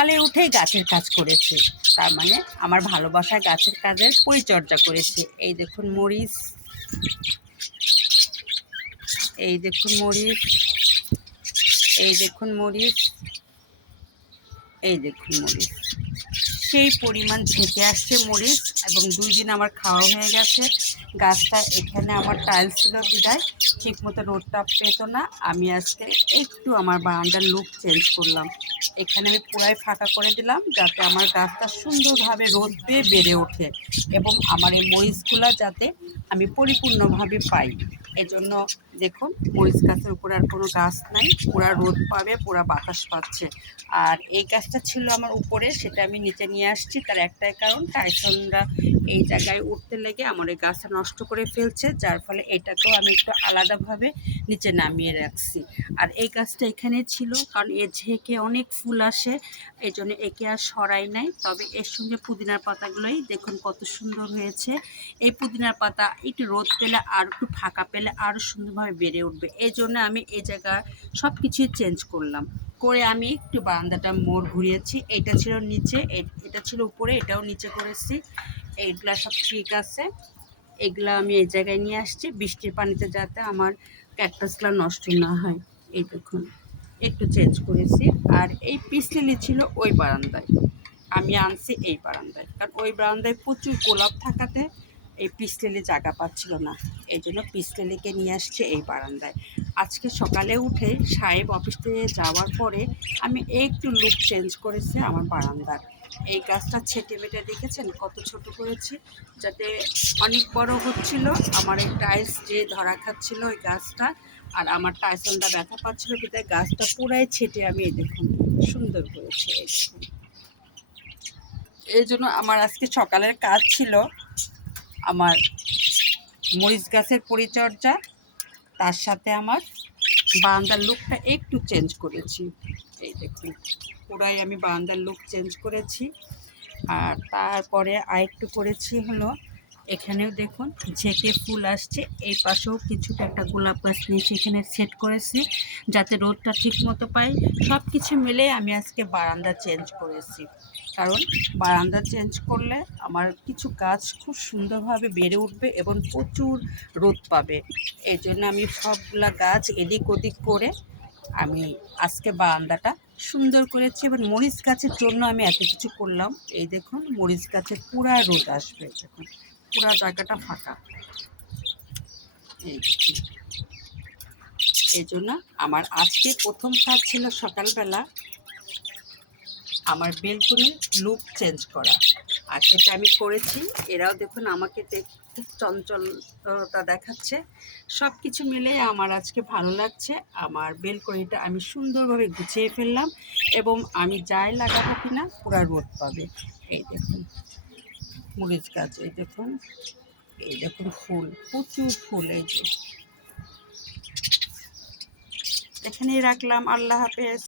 সকালে উঠেই গাছের কাজ করেছি, তার মানে আমার ভালোবাসা গাছের কাজের পরিচর্যা করেছি। এই দেখুন মরিচ, এই দেখুন মরিচ, এই দেখুন মরিচ, এই দেখুন মরিচ, সেই পরিমাণ ঝেঁকে আসছে মরিচ। এবং 2 দিন আমার খাওয়া হয়ে গেছে। গাছটা এখানে আমার টাইলস ছিল বিদায় ঠিক মতো রোদটা পেত না। আমি আজকে একটু আমার বারান্দার লুক চেঞ্জ করলাম। এখানে আমি পুরাই ফাঁকা করে দিলাম যাতে আমার গাছটা সুন্দরভাবে রোদ পেয়ে বেড়ে ওঠে এবং আমার এই মরিচগুলো যাতে আমি পরিপূর্ণভাবে পাই। এজন্য দেখুন মরিচ গাছের উপরে আর কোনো গাছ নাই, পুরা রোদ পাবে, পুরা বাতাস পাচ্ছে। আর এই গাছটা ছিল আমার উপরে, সেটা আমি নিচে নিয়ে আসছি। তার একটাই কারণ, টাইসনরা এই জায়গায় উঠতে লেগে আমার এই গাছটা নষ্ট করে ফেলছে, যার ফলে এটাকেও আমি একটু আলাদাভাবে নিচে নামিয়ে রাখছি। আর এই গাছটা এখানে ছিল কারণ এ ঝেঁকে অনেক ফুল আসে, এই জন্য একে আর সরাই নাই। তবে এর সঙ্গে পুদিনার পাতাগুলোই দেখুন কত সুন্দর হয়েছে। এই পুদিনার পাতা একটু রোদ পেলে আর একটু ফাঁকা পেলে আরও সুন্দরভাবে বেড়ে উঠবে। এই জন্য আমি এই জায়গায় সব কিছুই চেঞ্জ করলাম, করে আমি একটু বারান্দাটা মোড় ঘুরিয়েছি। এটা ছিল নিচে, এটা ছিল উপরে, এটাও নিচে করেছি। এইগুলা সব ঠিক আছে। এগুলা আমি এই জায়গায় নিয়ে আসছি বৃষ্টির পানিতে যাতে আমার ক্যাকটাসগুলো নষ্ট না হয়। এই দেখুন একটু চেঞ্জ করেছি। আর এই পিস লিলি ছিল ওই বারান্দায়, আমি আনছি এই বারান্দায়, কারণ ওই বারান্দায় প্রচুর গোলাপ থাকাতে এই পিস লিলি জায়গা পাচ্ছিল না। এই জন্য পিস লিলিকে নিয়ে আসছে এই বারান্দায়। আজকে সকালে উঠে সাহেব অফিস থেকে যাওয়ার পরে আমি একটু লুক চেঞ্জ করেছি আমার বারান্দার। এই গাছটা ছেটে মেটে দেখেছেন কত ছোট করেছি, যাতে অনেক বড় হচ্ছিল। আমার এই টাইলস যে ধরা খাচ্ছিল ওই গাছটা, আর আমার টাইসনটা ব্যথা পাচ্ছিল, বিধায় গাছটা পুরাই ছেটে আমি এই দেখুন সুন্দর করেছি। এই দেখুন, এই জন্য আমার আজকে সকালের কাজ ছিল আমার মরিচ গাছের পরিচর্যা, তার সাথে আমার বারান্দার লুকটা একটু চেঞ্জ করেছি। এই দেখুন পুরাই আমি বারান্দার লুক চেঞ্জ করেছি। আর তারপরে আরেকটু করেছি হলো, এখানেও দেখুন ঝেঁকে ফুল আসছে, এই পাশেও কিছুটা একটা গোলাপ গাছ নিয়ে সেখানে সেট করেছি যাতে রোদটা ঠিক মতো পাই। সব কিছু মিলে আমি আজকে বারান্দা চেঞ্জ করেছি, কারণ বারান্দা চেঞ্জ করলে আমার কিছু গাছ খুব সুন্দরভাবে বেড়ে উঠবে এবং প্রচুর রোদ পাবে। এই জন্য আমি সবগুলা গাছ এদিক ওদিক করে আমি আজকে বারান্দাটা সুন্দর করেছি। এবং মরিচ গাছের জন্য আমি এত কিছু করলাম। এই দেখুন মরিচ গাছের পুরা রোদ আসবে, দেখুন পুরা জায়গাটা ফাঁকা। এই দেখুন, এই জন্য আমার আজকে প্রথম কাজ ছিল সকালবেলা আমার বেলকনির লুক চেঞ্জ করা, আর সেটা আমি করেছি। এরাও দেখুন আমাকে খুব চঞ্চলতা দেখাচ্ছে। সব কিছু মিলে আমার আজকে ভালো লাগছে। আমার বেলকনিটা আমি সুন্দরভাবে গুছিয়ে ফেললাম এবং আমি যাই লাগাবো কিনা পুরা রোদ পাবে। এই দেখুন মরিচ গাছ, এই দেখুন, এই দেখুন ফুল, প্রচুর ফুল। এই যে এখানেই রাখলাম, আল্লাহ হাফেজ।